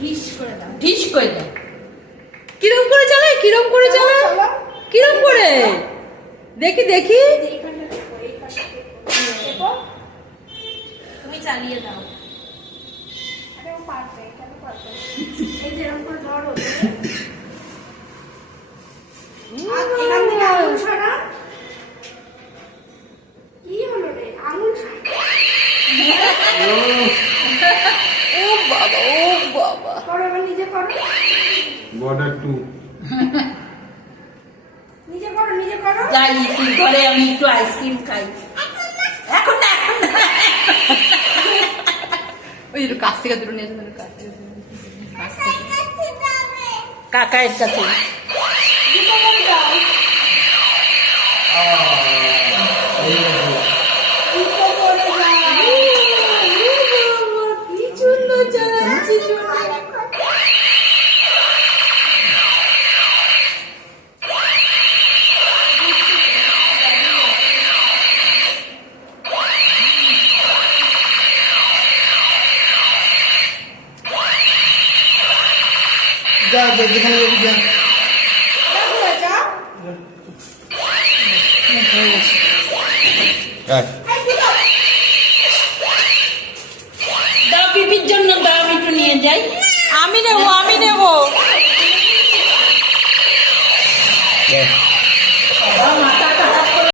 ঢিস করে দাও। কিরম করে চালায়, কিরম করে চালায়, কিরম করে দেখি দেখি। তুমি চালিয়ে দাও। এই যেরকম করে ধরো, এখান থেকে আঙুল ছড়া। কি হলো রে, আঙুল ও বাবা, ও বাবা। করো, এবার নিজে করো, বর্ডার 2 নিজে করো, নিজে করো। যাই তুই ঘরে, আমি একটু আইসক্রিম খাই। এখন না, এখন না। ওই দুটো কাছ থেকে দুটো নিয়ে যাবে, কাছ থেকে কাকায়ের কাছে। দুটো করে দাও। দুটো করে দাও। কি সুন্দর চালাচ্ছি, যা যা যেখানে যাবি যা। দেখো এটা। দাও পিপির জন্য, দাও আমি একটু নিয়ে যাই। আমি নেবো, আমি নেবো।